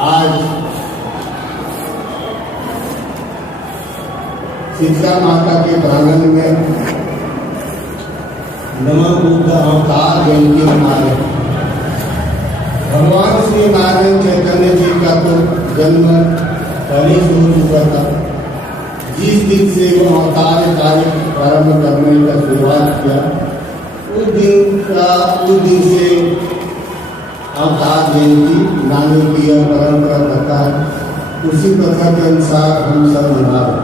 आज शीतला माता के प्रांगण में नमः बुद्ध अवतार जयंती मना रहे। भगवान श्री नारायण चैतन्य जी का तो जन्म पहले से हो चुका था। जिस दिन से वो अवतार कार्य प्रारंभ करने का शुरुआत किया उस दिन से अवतार जयंती मनाने की यह परंपरा प्रथा है। उसी प्रथा के अनुसार हम सब मना रहे।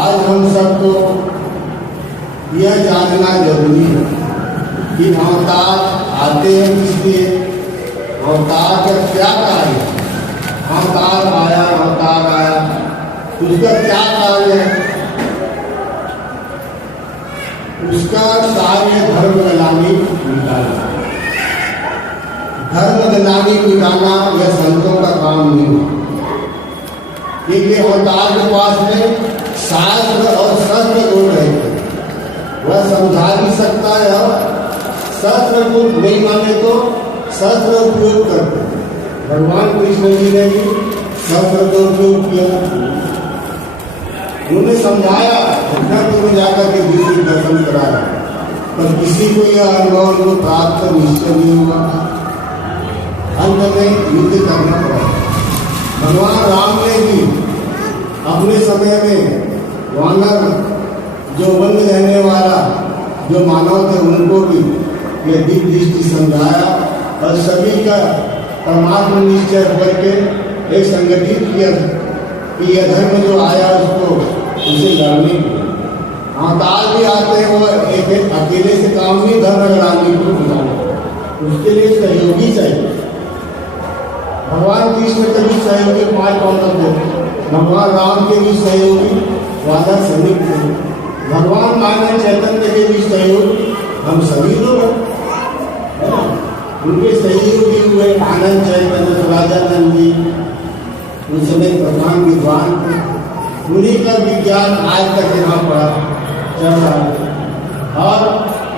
आज हम सबको यह जानना जरूरी है कि अवतार आते हैं किसलिए, अवतार का क्या कार्य, अवतार आया उसका क्या कार्य है। उसका कार्य धर्म गलानी मिटाना। धर्म गलानी मिटाना यह संतों का काम नहीं है, क्योंकि अवतार के पास में शास्त्र और शस्त्र गुण रहते। वह समझा भी सकता है और शस्त्र को नहीं माने तो शस्त्र उपयोग करते। भगवान कृष्ण जी ने भी शस्त्र का उपयोग किया। उन्होंने समझाया, में जाकर के विष्णु दर्शन कराया, पर किसी को यह अनुभव उनको प्राप्त निश्चय नहीं हुआ। अंत में युद्ध करना पड़ा। भगवान राम ने भी अपने समय में वानर जो वन में रहने वाला जो मानव थे उनको भी यह दिव्य दृष्टि समझाया और सभी का परमात्मा निश्चय करके एक संगठित किया कि यह धर्म जो आया उसको उसे लड़ने की। अवतार भी आते हैं, वो एक अकेले से काम नहीं धर्म लड़ाने को बुलाना, उसके लिए सहयोगी चाहिए। भगवान कृष्ण के भी सहयोगी 5 पांडव थे, भगवान राम के भी सहयोगी वानर सैनिक थे, भगवान नारायण चैतन्य के भी सहयोगी हम सभी लोग हैं। उनके सहयोगी हुए आनंद चैतन्य राजानंद जी, उस समय प्रधान विद्वान थे। उन्हीं का विज्ञान आज तक यहाँ पड़ा चल रहा है। और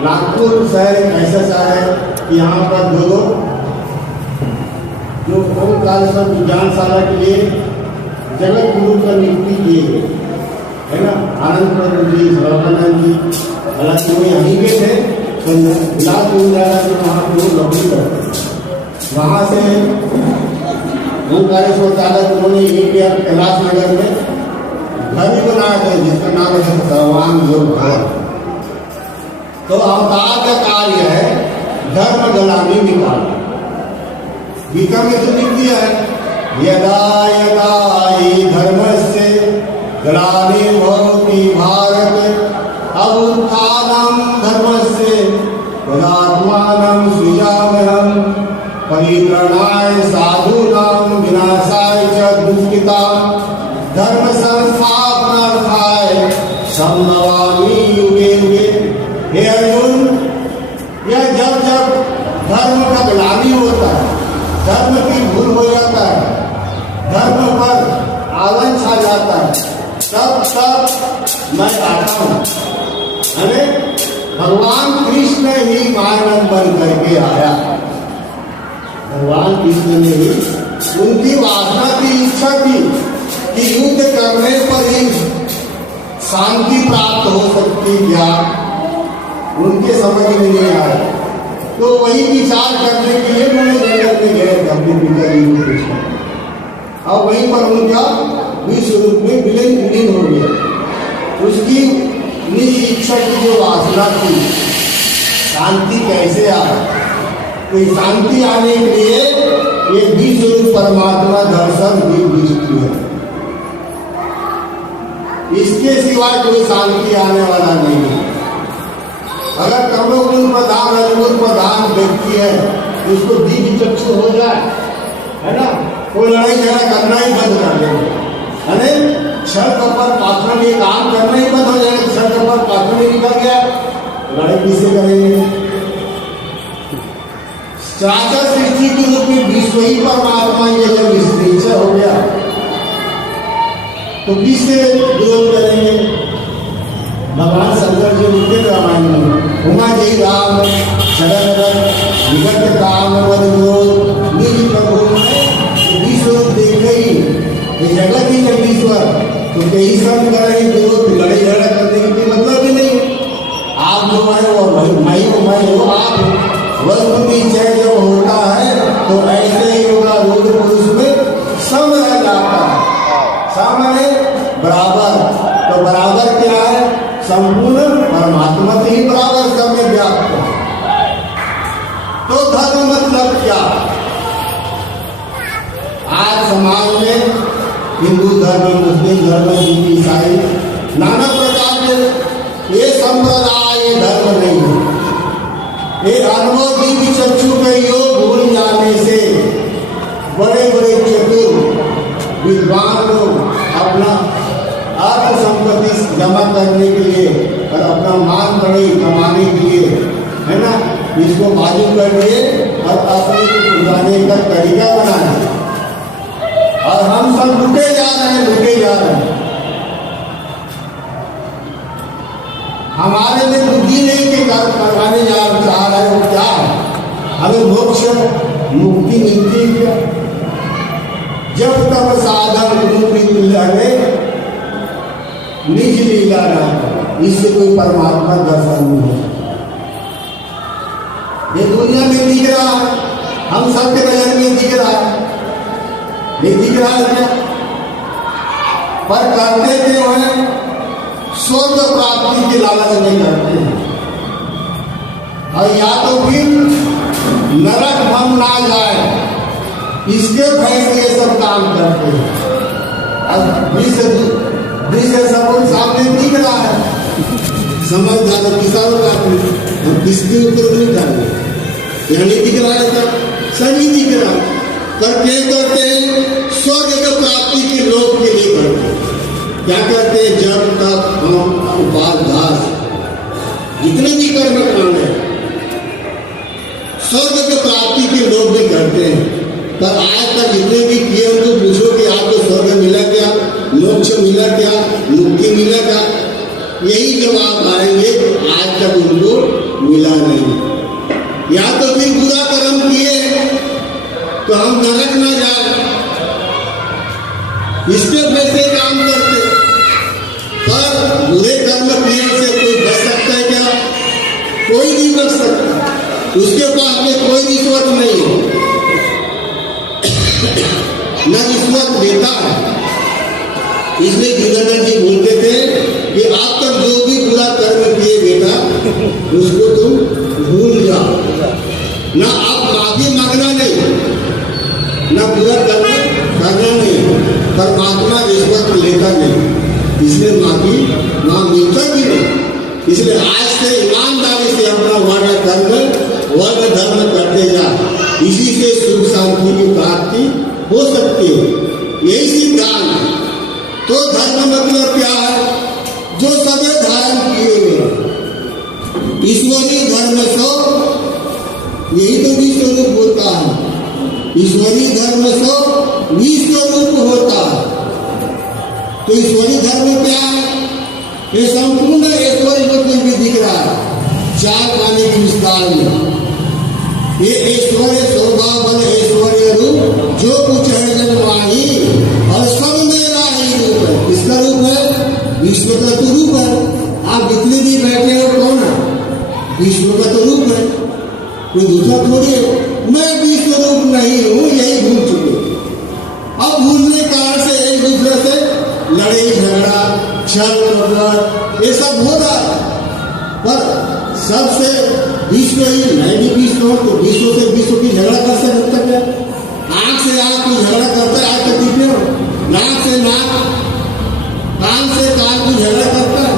नागपुर शहर ऐसा शहर है कि यहाँ पर दो जो ओमकारेश्वर विज्ञानशाला के लिए जगत गुरु का नियुक्ति किए गए है ना, आनंद प्रभु जी, सर्वानंद जी। हालांकि वो यहीं के थे, बिलासपुर जाकर के वहाँ पे लोग नौकरी करते। वहाँ से ओमकारेश्वर दादा उन्होंने ये किया, कैलाश नगर में घर भी बनाया था जिसका नाम है सर्वांग योग भवन। तो अवतार का कार्य है धर्म गलानी निकालना। गीता में तो लिख दिया है, यदा यदा हि धर्मस्य ग्लानिर्भवति भारत अभ्युत्थानं धर्मस्य तदात्मानं सृजाम्यहम् परित्राणाय साधूनां विनाशाय च दुष्कृतां धर्म संस्थापनार्थाय संभवामि युगे युगे। हे अर्जुन, यह जब जब धर्म का ग्लानि होता है, धर्म की भूल हो जाता है, धर्म पर आलन छा जाता है, तब मैं आता हूँ। अरे भगवान कृष्ण ही मानव बन करके आया। भगवान कृष्ण ने ही, उनकी वासना की इच्छा थी कि युद्ध करने पर ही शांति प्राप्त हो सकती क्या, उनके समझ में नहीं आया। तो वही विचार करने के लिए उन्होंने जंगल में गए अपने पिता जी को पूछा, और वहीं पर उनका विश्व रूप में विलीन हो गया। उसकी निज इच्छा की जो वासना थी, शांति कैसे आए, तो शांति आने के लिए ये विश्व रूप परमात्मा दर्शन भी दृष्टि है। इसके सिवाय कोई शांति आने वाला नहीं है। अगर कमो गुण प्रधान रजगुण प्रधान व्यक्ति है, उसको दिव्य चक्षु हो जाए, है ना, कोई लड़ाई झगड़ा करना ही बंद कर देंगे। अरे क्षण पर पात्र में काम करना ही बंद हो जाएगा। क्षण पर पात्र में निकल गया, लड़ाई किससे करेंगे। चराचर सृष्टि के रूप में विश्व ही परमात्मा ये जब निश्चय हो गया तो किससे विरोध करेंगे। भगवान शंकर जी लिखते रामायण में, उमा जी राम सदन विगत काम निज प्रभु विश्व देखे ही जगत ही जगदीश्वर तो कई सब करे विरोध लड़ाई झगड़ा करने की मतलब भी नहीं। आप जो है वो मैं हो आप वस्तु जय जो होता है तो ऐसे ही होगा। रूढ़ पुरुष में सम रह जाता है, सम है बराबर। तो बराबर क्या है? संपूर्ण परमात्मा से ही बराबर सब में व्याप्त है। तो धर्म मतलब क्या? आज समाज में हिंदू धर्म, मुस्लिम धर्म, सिख, ईसाई नाना प्रकार के ये संप्रदाय ये धर्म नहीं है। एक अनुभव दीदी चक्षु के योग भूल जाने से बड़े बड़े चतुर विद्वान लोग अपना अर्थ संपत्ति जमा करने के लिए और अपना मान बढ़ी कमाने के लिए है ना इसको बाजू कर दिए और अपने उगाने का तरीका बनाए और हम सब लुटे जा रहे हैं। हमारे में बुद्धि नहीं के कर्म करवाने चाह रहे हो क्या? हमें मोक्ष मुक्ति मिलती है क्या? जब तक साधन लगे निज लीला न इससे कोई परमात्मा दर्शन नहीं है। ये दुनिया में दिख रहा है, हम सबके नजर में दिख रहा है, नहीं दिख रहा है क्या? पर करते क्यों है? स्वर्ग प्राप्ति की लालच नहीं करते हैं और या तो फिर नरक हम ना जाए इसके भय से ये सब काम करते हैं। अब विषय सब सामने दिख रहा है, समझ जाना किसानों का किसके ऊपर नहीं डाले यहाँ नहीं दिख रहा है क्या? सभी दिख रहा करके करते हैं स्वर्ग की प्राप्ति के लोग के लिए करते हैं। क्या कहते हैं? जब तक हम उपादास जितने भी कर्म कांड है स्वर्ग की प्राप्ति के लोग भी करते हैं। पर आज तक जितने भी किए उनको पूछो कि आपको स्वर्ग मिला क्या, मोक्ष मिला क्या, मुक्ति मिला क्या? यही जवाब आएंगे आज तक उनको मिला नहीं। या तो फिर बुरा कर्म किए तो हम नरक ना जाए इसके वैसे काम करते। पर बुरे कर्म किए से कोई बच सकता है क्या? कोई नहीं बच सकता। उसके पास में कोई रिश्वत नहीं है, न रिश्वत देता है। इसलिए दीनदयाल जी बोलते थे कि आप तक जो भी बुरा कर्म किए बेटा उसको तुम भूल जाओ, ना आप माफी मांगना नहीं, ना बुरा कर्म करना नहीं। परमात्मा रिश्वत लेता नहीं, इसलिए माफी मिलता भी नहीं। इसलिए आज से ईमानदारी से अपना वर्ण धर्म करते जा, इसी से सुख शांति की प्राप्ति हो सकती है। यही सिद्धांत है। तो धर्म मतलब क्या है? जो सभी धारण किए हुए ईश्वरीय धर्म सो यही तो विश्वरूप होता है। ईश्वरीय धर्म सो विश्वरूप होता है। तो ईश्वरीय धर्म क्या है? ये संपूर्ण ऐश्वर्य मतलब भी दिख रहा है चार पानी के विस्तार में। ये ऐश्वर्य स्वभाव बल ऐश्वर्य रूप जो कुछ है जन्माही और सब मेरा ही रूप है। किसका रूप है? विश्व का तो रूप है। आप जितने भी बैठे हो कौन है? विश्व का तो रूप है, कोई दूसरा थोड़ी है। मैं विश्व रूप नहीं हूँ, यही भूल चुके। अब भूलने कारण से एक दूसरे से लड़ाई झगड़ा छल कपट ये सब हो रहा है। पर सबसे विश्व ही मैं भी विश्व हूँ, तो विश्व से विश्व की झगड़ा कर सकता है? आंख से आंख को झगड़ा करता है, आज तक दिखे हो? नाक से नाक, कान से कान को झगड़ा करता है?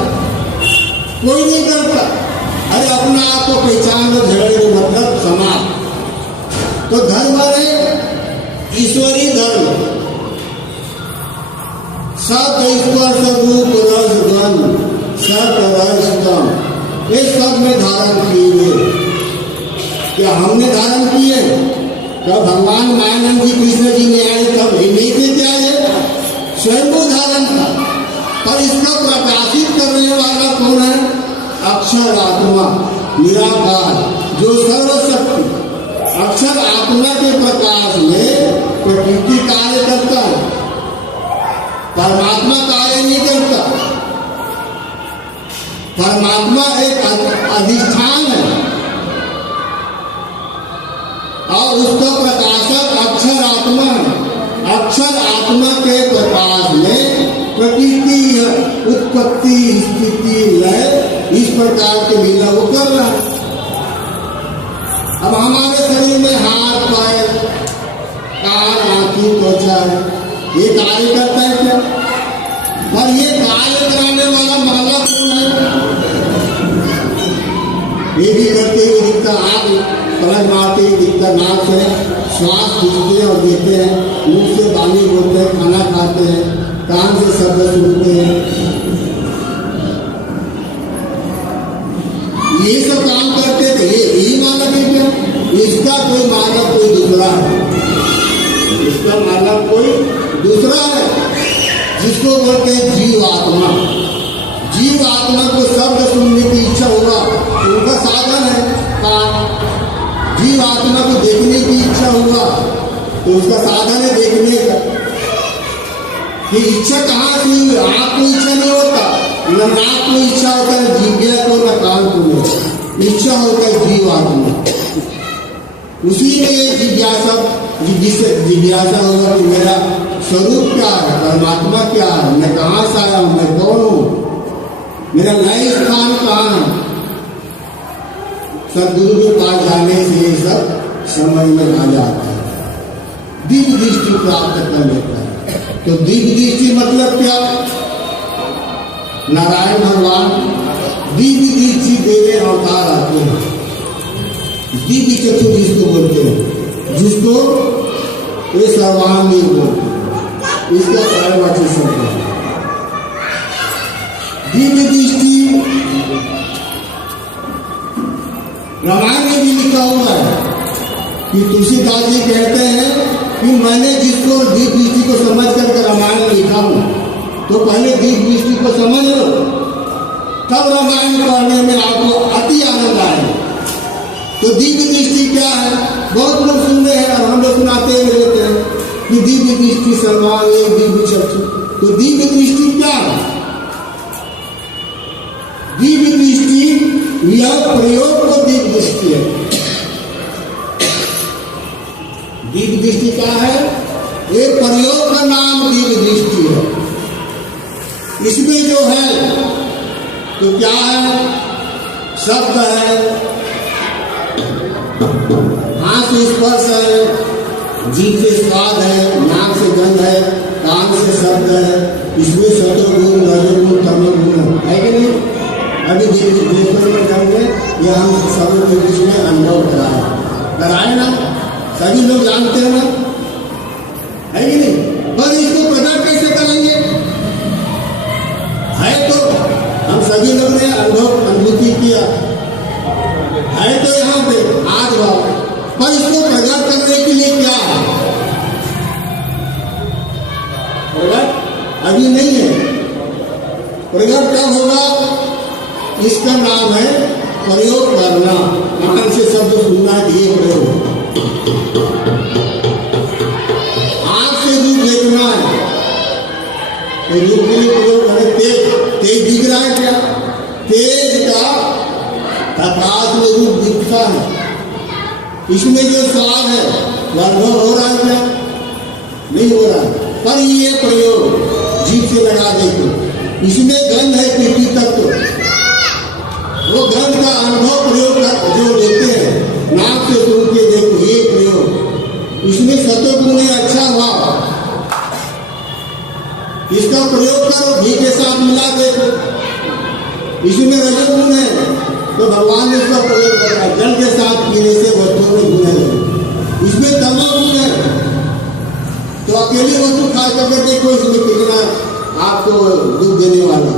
कोई नहीं करता। अरे अपना आप को पहचान लो, झगड़े को मतलब समाप्त। तो धर्म है ईश्वरीय धर्म, सब ईश्वर स्वरूप रस गण सतम ये सब में धारण किए हुए। क्या हमने धारण किए? जब भगवान मायानंद जी कृष्ण जी ने आए तब नहीं थे क्या? ये स्वयं को धारण था। पर इसका प्रकाशित करने वाला कौन है? अक्षर आत्मा निराकार जो सर्वशक्ति अक्षर आत्मा के प्रकाश में प्रकृति कार्य करता है, परमात्मा कार्य नहीं करता। परमात्मा एक अधिष्ठान है और उसका प्रकाशक अक्षर आत्मा है। अक्षर आत्मा के प्रकाश में प्रकृति उत्पत्ति स्थिति लय इस प्रकार के लीला वो कर रहा है। अब हमारे शरीर में हाथ पैर कान आंखें त्वचा है, ये कार्य करता है क्या? पर ये कार्य कराने वाला माला कौन है? ये भी करते हुए दिखता, आग पलक मारते हुए दिखता, नाक से श्वास खींचते हैं और देते हैं, मुंह से पानी बोलते हैं, खाना खाते हैं, कान से शब्द सुनते हैं, ये सब काम करते थे। ये यही मानक है क्या? इसका कोई मानक कोई दूसरा है, इसका मानक कोई दूसरा है जिसको बोलते हैं जीव आत्मा। जीव आत्मा को शब्द सुनने की इच्छा होगा तो उनका साधन है कान। जीव आत्मा को देखने की इच्छा होगा तो उसका साधन है देखने का। कि इच्छा कहाँ से? आँख को इच्छा नहीं होता, न नाक को इच्छा होता है, जिज्ञा को न कान को नहीं, इच्छा होता है जीव आत्मा। उसी में जिज्ञासा होगा कि मेरा स्वरूप क्या है, परमात्मा क्या है, मैं कहाँ से आया हूँ, मैं कौन हूँ, मेरा नया स्थान कहाँ है। सदगुरु के पास जाने से ये सब समझ में आ जाता है, दिव्य दृष्टि प्राप्त कर लेता है। तो दिव्य दृष्टि मतलब क्या? नारायण भगवान दिव्य दृष्टि देने अवतार आते हैं। दिव्य चक्षु जिसको बोलते हैं, जिसको ये सर्वांगी बोलते हैं, इसका पर्यायवाची शब्द है दिव्य दृष्टि। रामायण में भी लिखा हुआ है कि तुलसीदास जी कहते हैं कि मैंने जिसको दिव्य दृष्टि को समझ करके रामायण में लिखा हूं, तो पहले दिव्य दृष्टि को समझ लो, तब रामायण पढ़ने में आपको अति आनंद आएगा। तो दिव्य दृष्टि क्या है? बहुत लोग सुन रहे हैं और हम लोग सुनाते हुए रहते हैं कि दिव्य दृष्टि सर्वांगी दिव्य चक्षु। तो दिव्य दृष्टि क्या है? दिव्य दृष्टि यह प्रयोग को दिव्य दृष्टि है। दिव्य दृष्टि क्या है? एक प्रयोग का नाम दिव्य दृष्टि है। इसमें जो है तो क्या है? शब्द है, हाथ से स्पर्श है, जीभ से स्वाद है, नाक से गंध है, कान से शब्द है, इसमें सतोगुण रजोगुण तमोगुण है कि नहीं? अभी देशों में जाएंगे, ये हम सब के बीच में अनुभव कराए ना, सभी लोग जानते हैं ना, है कि नहीं? पर इसको प्रकट कैसे करेंगे? है तो हम सभी लोग ने अनुभूति किया है, तो यहाँ पे आज भाव, पर इसको प्रकट करने के लिए क्या है? प्रकट अभी नहीं है। प्रकट कब होगा? इसका नाम है प्रयोग करना। कान से शब्द सुनना, ये प्रयोग। आंख से रूप देखना है, तो रूप के लिए प्रयोग करें। तेज दिख रहा है क्या? तेज का प्रकाश में रूप दिखता है, इसमें जो स्वाद है वह अनुभव हो रहा है क्या? नहीं हो रहा है। पर ये प्रयोग जीभ से लगा देखो, इसमें गंध है पीठी तक, तो वो गंध का अनुभव प्रयोग जो देते हैं, नाक से सुन के देखो, ये प्रयोग, इसमें सतोगुण अच्छा हुआ, इसका प्रयोग करो, घी के साथ मिला देखो, इसमें रजोगुण है, तो भगवान ने इसका प्रयोग करा। जल के साथ पीने से वस्तुओं में गुण है, इसमें तमोगुण है, तो अकेली वस्तु खा करके देखो, इसमें कितना आपको दुख देने वाला।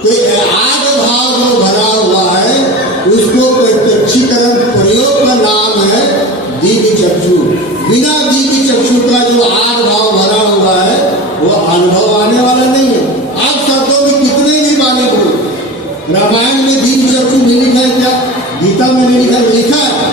तो आग भाव जो भरा हुआ है, उसको प्रत्यक्षीकरण प्रयोग का नाम है दिव्य चक्षु। बिना दिव्य चक्षु का जो आग भाव भरा हुआ है, वो अनुभव आने वाला नहीं है। आप शब्दों में कितने भी माने बोलो, रामायण में दिव्य चक्षु नहीं लिखा है क्या? गीता में नहीं लिखा है? लिखा है,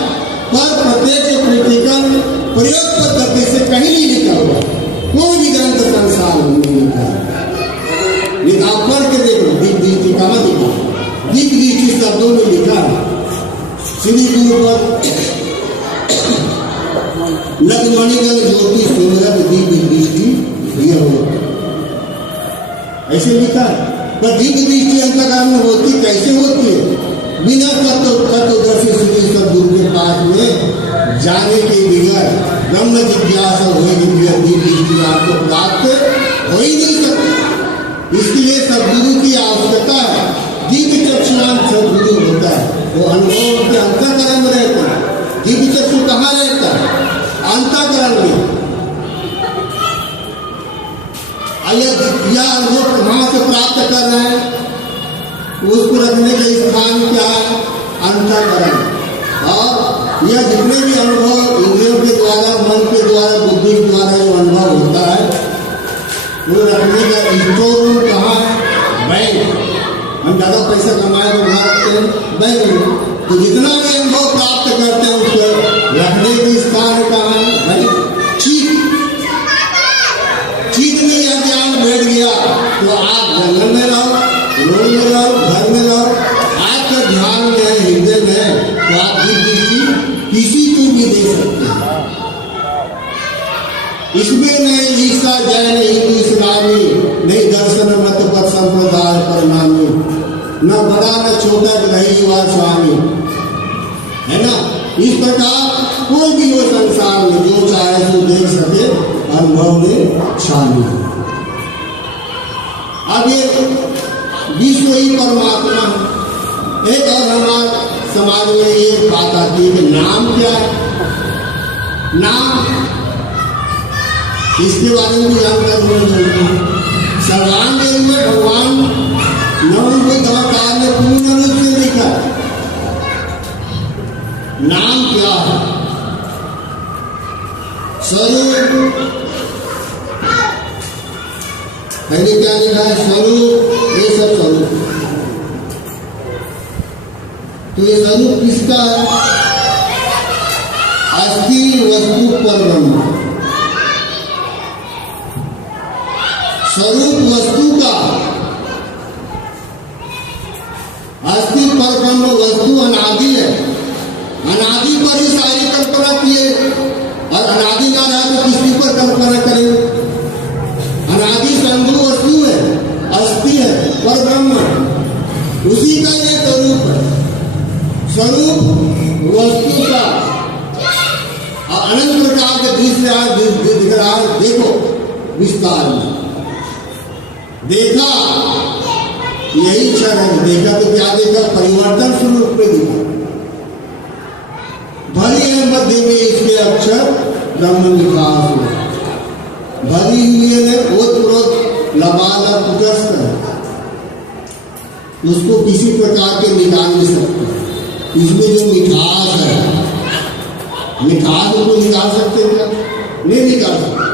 नगमणिगण ज्योति सुंदर दिव्य दृष्टि ये हो। ऐसे लिखा है। पर दिव्य दृष्टि अंतःकरण में होती कैसे होती है? बिना तत्वदर्शी श्री सद्गुरु के पास में जाने के बगैर ब्रह्म जिज्ञासा होगी, दिव्य दृष्टि आपको प्राप्त हो ही नहीं सकती। इसके लिए सद्गुरु की आवश्यकता है। दिव्य चक्षुमान सद्गुरु होता है, वो अनुभव के अंतःकरण में रहता है। दिव्य चक्षु कहाँ रहता है? अंतःकरण में। यह अनुभव कहाँ से प्राप्त कर रहे हैं? उसको रखने का स्थान क्या है? अंतःकरण। और यह जितने भी अनुभव इंद्रियों के द्वारा, मन के द्वारा, बुद्धि के द्वारा जो अनुभव होता है, वो रखने का स्टोर रूम कहाँ है? बैंक। हम ज़्यादा पैसा कमाए तो वहाँ रखते हैं बैंक में। तो जितना भी अनुभव प्राप्त करते हैं उसको रखने के स्थान कहाँ है? बैंक। चीज में यह ज्ञान बैठ गया तो आप जंगल में रहो, रोड में रहो, घर में रहो, आपका ध्यान में है, हृदय में है, तो आप किसी को भी दे सकते हैं। इसमें नहीं ईसा जय, नहीं तू इस्लामी, नहीं दर्शन मत पर संप्रदाय पर नामी, न बड़ा न छोटा रही हुआ स्वामी, है ना। इस प्रकार कोई भी हो संसार में जो चाहे तो देख सके, अनुभव में शामिल। अब ये विश्व ही परमात्मा है। एक और हमारे समाज में ये बात आती है कि नाम क्या है? नाम, इसके बारे में भी जानकारी होनी चाहिए। सर्वांग में भगवान नवकार ने पूर्ण रूप से लिखा। नाम क्या है? स्वरूप। पहले क्या लिखा है? स्वरूप। ये सब स्वरूप। तो ये स्वरूप किसका है? अस्थि वस्तु पर ब्रह्म। स्वरूप वस्तु का, अस्थि पर ब्रह्म। वस्तु अनादि है, अनादि पर ही सारी कल्पना किए, और अनादि ना रहा तो किसी पर कल्पना करें? अनादि संभव वस्तु है, अस्थि है, पर ब्रह्म, उसी का ये स्वरूप है। स्वरूप वस्तु का अनंत प्रकार के दृश्य आज दिख रहा है। देखो विस्तार में देखा, यही क्षण है। देखा तो क्या देखा? परिवर्तन स्वरूप में देखा। भली है मध्य में इसके अक्षर ब्रह्म विकास हो, भली हुई ने ओतप्रोत लबाला कुटस्थ है, उसको किसी प्रकार के निकाल नहीं सकते। इसमें जो मिठास है, मिठास को निकाल सकते क्या? नहीं निकाल सकते।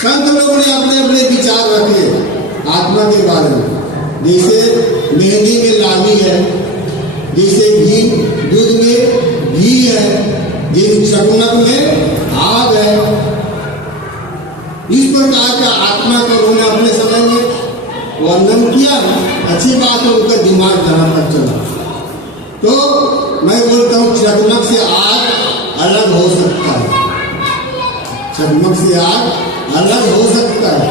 संत लोगों ने अपने अपने विचार रखे आत्मा के बारे में। जैसे मेहंदी में लाली है, जैसे घी, दूध में घी है, जिस चकमक में आग है। इस प्रकार का आत्मा को उन्होंने अपने समय में वर्णन किया। अच्छी बात है, उनका दिमाग जहां तक चला। तो मैं बोलता हूँ चकमक से आग अलग हो सकता है, चकमक से आग अलग हो सकता है,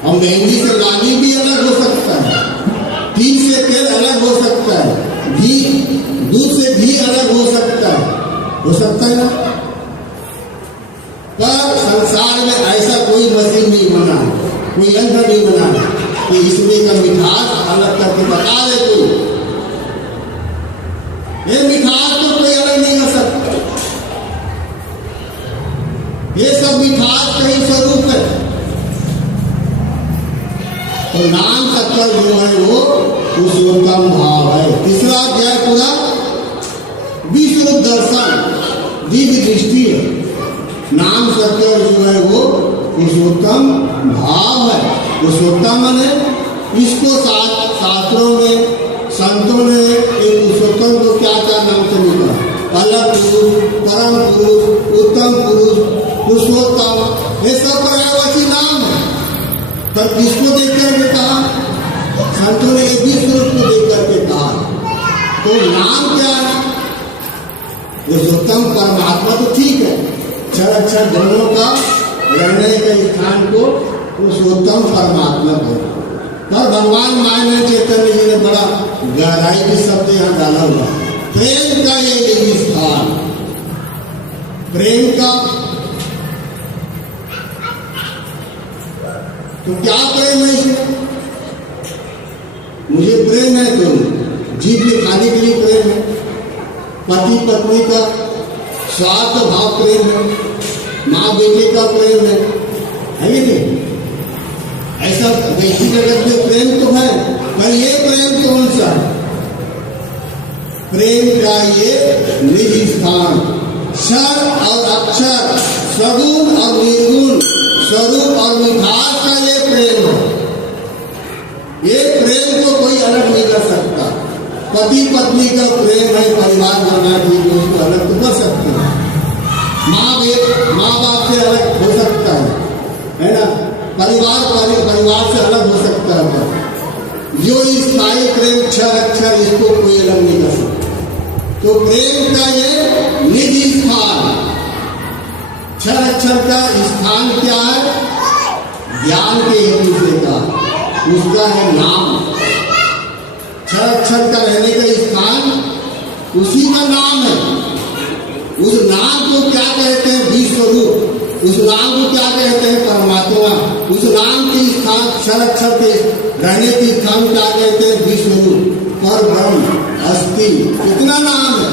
और मेहंदी से लाली भी अलग हो सकता है, तिल से तेल अलग हो सकता है, घी, दूध से घी अलग हो सकता है ना। पर संसार में ऐसा कोई मशीन नहीं बना, कोई यंत्र नहीं बना कि इसमें का मिठास अलग करके बता दे कोई। ये मिठास तो कोई अलग नहीं कर सकता। ये सब मिठास का ही स्वरूप है। तो नाम सत्तर जो है वो पुरुषोत्तम भाव है। तीसरा अध्याय पूरा विश्व दर्शन, दिव्य दृष्टि है। नाम सत्य जो है वो पुरुषोत्तम भाव है। पुरुषोत्तम है, इसको शास्त्रों में संतों ने एक पुरुषोत्तम को क्या क्या नाम से लिखा? अलग पुरुष, परम पुरुष, उत्तम पुरुष, पुरुषोत्तम, ये सब पर्यायवाची नाम है। पर किसको देख करके कहा? संतों ने एक विश्व रूप को देख करके कहा। तो नाम क्या है? पुरुषोत्तम परमात्मा तो ठीक है, अक्षर दोनों का रहने के स्थान को पुरुषोत्तम परमात्मा कहते हैं। पर भगवान माया चैतन्य जी ने बड़ा गहराई के शब्द यहाँ डाला हुआ, प्रेम का ये निजी स्थान, प्रेम का। तो क्या प्रेम है इसमें? मुझे प्रेम है तो जीव के खाने के लिए प्रेम है, पति पत्नी का स्वार्थ भाव प्रेम है, माँ बेटे का प्रेम है कि नहीं? ऐसा वैसी जगत में प्रेम तो है, पर ये प्रेम कौन सा? प्रेम का ये निजी स्थान, क्षर और अक्षर, सगुण और निर्गुण, स्वरूप और मिठास का ये प्रेम है। ये प्रेम को कोई अलग नहीं कर सकता। पति पत्नी का प्रेम है, परिवार बना के उसको अलग तो कर सकते हैं। माँ बाप से अलग हो सकता है ना? परिवार से अलग हो सकता है, जो स्थायी प्रेम क्षर अक्षर इसको कोई अलग नहीं कर सकता। तो प्रेम का ये निजी स्थान, क्षर अक्षर का स्थान क्या है? ज्ञान के हेतु से का उसका है नाम। क्षर अक्षर का रहने का स्थान उसी का नाम है। उस नाम को क्या कहते हैं? विश्वरूप। उस नाम को क्या कहते हैं? परमात्मा। उस नाम के स्थान क्षर अक्षर के रहने के स्थान क्या कहते हैं? विश्वरूप, पर ब्रह्म, अस्थि। कितना नाम है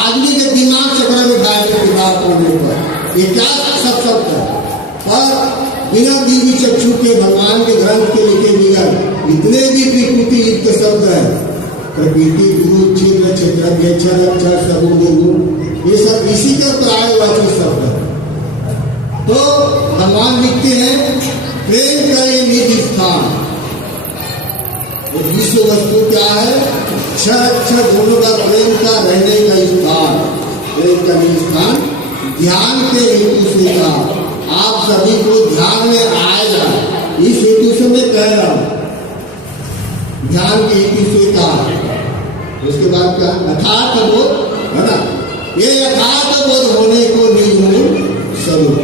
आदमी के दिमाग चक्र में बैठने किताब पढ़ने पर, ये क्या सब शब्द है? पर बिना दिव्य चक्षु के भगवान के ग्रंथ के लिखे बिगड़ इतने भी विकृति युक्त शब्द है, प्रकृति, गुरु, क्षेत्र, क्षेत्र, क्षर अक्षर, सगुण, निर्गुण, ये सब इसी का प्रायवाची शब्द है। तो भगवान लिखते हैं प्रेम का ये निजी स्थान। विश्व वस्तु क्या है? क्षर अक्षर दोनों का प्रेम का रहने का स्थान, प्रेम का निजी स्थान। ध्यान के हेतु से का आप सभी को ध्यान में आएगा, इस हेतु से मैं कह रहा हूं। ध्यान के हेतु से का उसके बाद का यथार्थ बोध है ना? ये यथार्थ बोध होने को निर्गुण स्वरूप।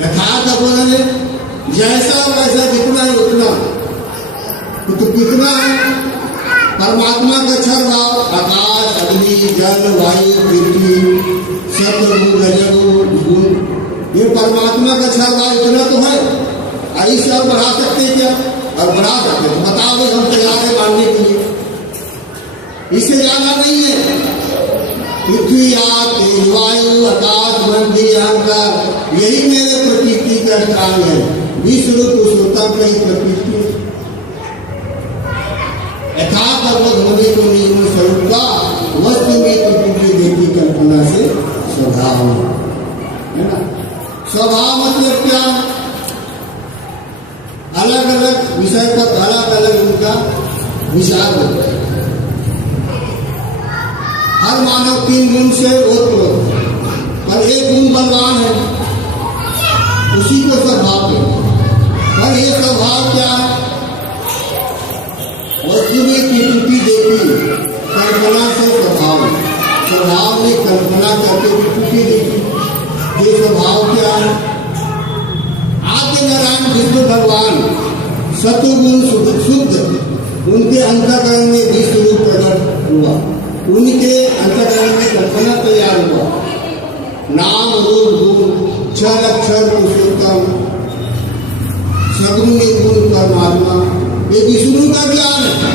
यथार्थ बोध है जैसा वैसा, जितना है उतना। तो कितना है? परमात्मा का क्षर भाव, आकाश, अग्नि, जल, वायु, पृथ्वी, सत्व, रजोगुण, गुण, ये परमात्मा का क्षर भाव इतना तो है। ऐसे और बढ़ा सकते क्या? और बढ़ा सकते तो बताओ, हम तैयार है मानने के लिए। इससे ज्यादा नहीं है। पृथ्वी, आग, तेज, वायु, आकाश, मंडी, अहंकार, यही मेरे प्रकृति का स्थान है। विश्वरूप पुरुषोत्तम का ही प्रकृति है। यथार्थ बोध होने को निर्गुण स्वरूप का वस्तु में प्रकृति देखी कल्पना से स्वभाव है ना? स्वभाव मतलब क्या? अलग अलग विषय पर अलग अलग उनका विचार होता है। हर मानव 3 गुण से ओतप्रोत, पर एक गुण बलवान है, उसी को स्वभाव है। पर ये स्वभाव क्या है? वस्तु में त्रुटि देखी कल्पना से स्वभाव, स्वभाव में कल्पना करके त्रुटि देखी, ये स्वभाव क्या है? आद्य नारायण विष्णु भगवान सतुगुण शुद्ध, उनके अंतःकरण में विश्वरूप प्रकट हुआ, उनके अंतःकरण में कल्पना तैयार हुआ। नाम रूप गुण क्षर अक्षर पुरुषोत्तम सगुण निर्गुण परमात्मा, ये विष्णु का ज्ञान है।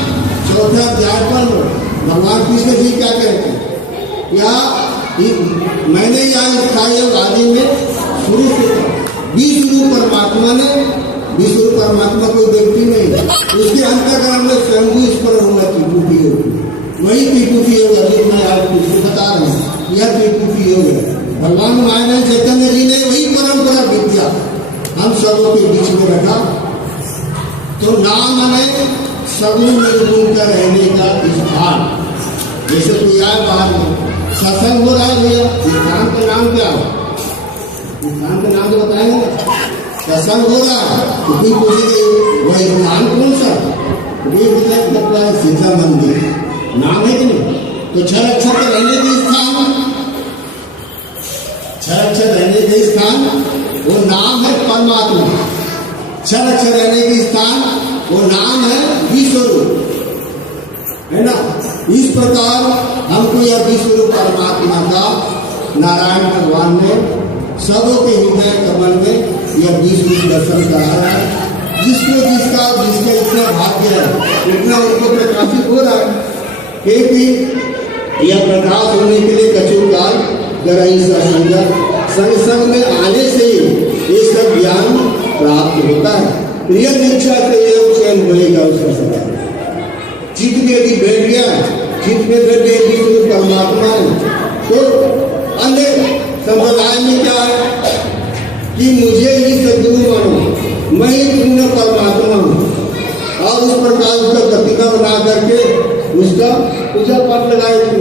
चौथा अध्याय पर भगवान कृष्ण जी क्या कहते हैं? क्या मैंने यहाँ स्थायी आदि में शुरू से विष्णु परमात्मा ने, विष्णु परमात्मा कोई व्यक्ति नहीं, उसके अंतःकरण में स्वयं स्मरण हुआ त्रिपुटी होगी, वही त्रिपुटी योग है। मैं आपको बता रहा हूँ, यह त्रिपुटी योग है। भगवान माया चैतन्य जी ने वही परंपरा विद्या हम सबों के बीच में रखा। तो नाम हमें सगुण निर्गुण का रहने का स्थान। जैसे कोई आए बाहर में सत्संग हो रहा है भैया, स्थान का नाम क्या है? स्थान का नाम तो बताएंगे। सत्संग हो रहा है तो कोई पूछेंगे वह स्थान कौन सा? मतलब सीता मंदिर नाम है कि नहीं? तो क्षर अक्षर का रहने के स्थान, क्षर रहने के स्थान, वो नाम है परमात्मा। क्षण क्षण रहने के स्थान, वो नाम है विश्वरूप, है ना। इस प्रकार हमको यह विश्वरूप परमात्मा का नारायण भगवान ने सबों के हृदय कमल में यह विश्वरूप दर्शन कराया है। जिसके इतना भाग्य है, इतना उनको प्रकाशित हो रहा है, क्योंकि यह प्रकाश होने के लिए कछु काल गरई संग संग में आने से ही ये सब ज्ञान प्राप्त होता है। प्रिय दीक्षा से ये स्वयं होएगा उसका सवाल। चित्त में यदि बैठ गया, चित्त में बैठ गए विश्व परमात्मा है, तो अन्य संप्रदाय में क्या है कि मुझे ही सद्गुरु मानो, मैं ही पूर्ण परमात्मा हूँ, और उस प्रकार उसका प्रतिमा बना करके उसका पूजा पाठ लगाए थे।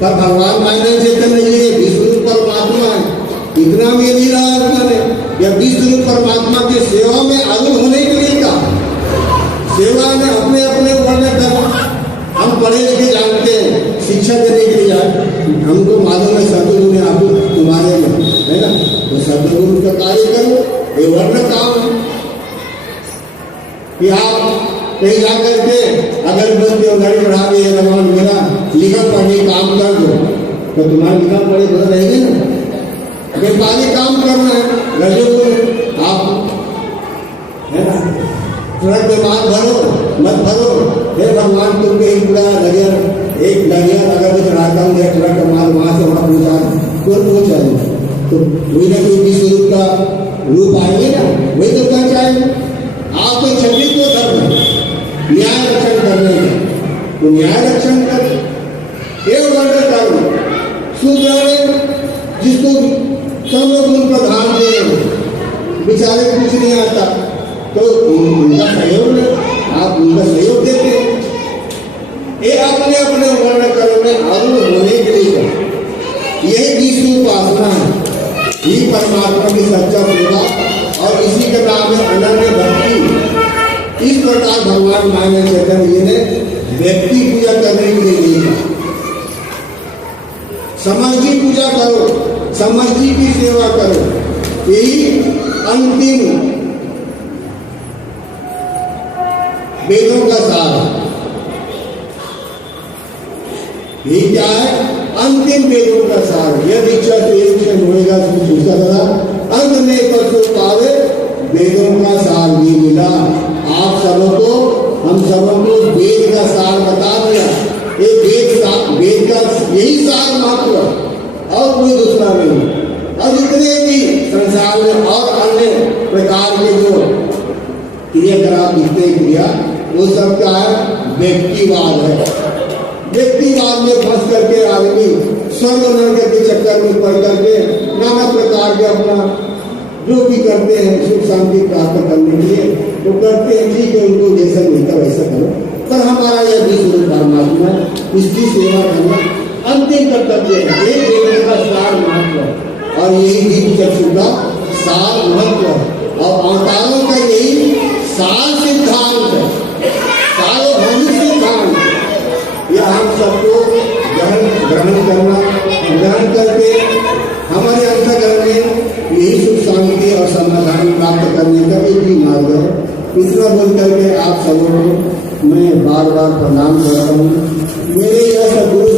तब भगवान मायने चेतन नहीं है, विश्व परमात्मा है, इतना में नहीं रहा उन्होंने। या विश्व परमात्मा की सेवा में आरूढ़ होने के लिए कहा, सेवा में अपने अपने वर्ण कर। हम पढ़े लिखे जानते हैं, शिक्षा देने के लिए हमको मालूम है सदगुरु ने आप तुम्हारे में है ना, तो सदगुरु का कार्य करो, ये वर्ण काम है कि आप कहीं जाकर के अगर बच्चे और गाड़ी बढ़ा दिए भगवान मेरा लिखा पढ़ने काम कर दो, तो तुम्हारा लिखा पढ़े बदल रहेंगे ना। व्यापारी काम करना है, रजो आप है ना, ट्रक में माल भरो मत भरो, हे भगवान तुमको एक पूरा नरियर, एक नरियर अगर मैं चढ़ाता हूँ ट्रक का माल वहां से वहां पहुंचा, कौन पहुंचाएगा? तो वही ना कोई विश्व का रूप आएंगे ना, वही तो पहुंचाएंगे। आप तो छवि को धर्म न्याय रक्षण करने का, तो न्याय रक्षण कर एक वर्ण कर्म सुधारे, जिसको सब लोग गुण प्रधान दे, बेचारे कुछ नहीं आता, तो उनका सहयोग आप उनका सहयोग देते हैं। ये अपने अपने वर्ण कर्म में आरूढ़ होने के लिए यही विष्णु उपासना है, ही परमात्मा की सच्चा सेवा, और इसी का नाम है अनन्य भक्ति। इस प्रकार भगवान मायने चेतन जी ने व्यक्ति पूजा करने के लिए नहीं कहा, समष्टि पूजा करो, समष्टि की सेवा करो। यही अंतिम वेदों का सार, ये क्या है? अंतिम वेदों का सार। यदि इच्छा तो एक क्षण होएगा दूसरा करा, अंत में परसों पावे वेदों का सार भी मिला। आप सबको हम सबको वेद का सार बता दिया। ये वेद का यही सार महत्व, और कोई दूसरा नहीं। और जितने भी संसार में और अन्य प्रकार के जो क्रियाकलाप दिखते क्रिया, वो सब क्या है? व्यक्तिवाद है। व्यक्तिवाद में फंस करके आदमी स्वर्ग नरक के चक्कर में पड़ करके नाना प्रकार के अपना जो भी करते हैं सुख शांति प्राप्त करने के लिए वो करते हैं। ठीक है, उनको जैसा मिलता वैसा करो, पर हमारा यह विश्व परमात्मा इसकी सेवा करना अंतिम कर्तव्य है। एक देवता का सार महत्व, और यही दीप चक्षु का सार महत्व है, और अवतारों का यही सार सिद्धांत है, सार्वभौमिक सिद्धांत। यह हम सबको ग्रहण करना, ग्रहण करके हमारे अंतःकरण में यही सुख शांति और समाधान प्राप्त करने का एक ही मार्ग है। इतना बोल करके आप सबों को मैं बार बार प्रणाम करता हूँ। मेरे यह सदगुरु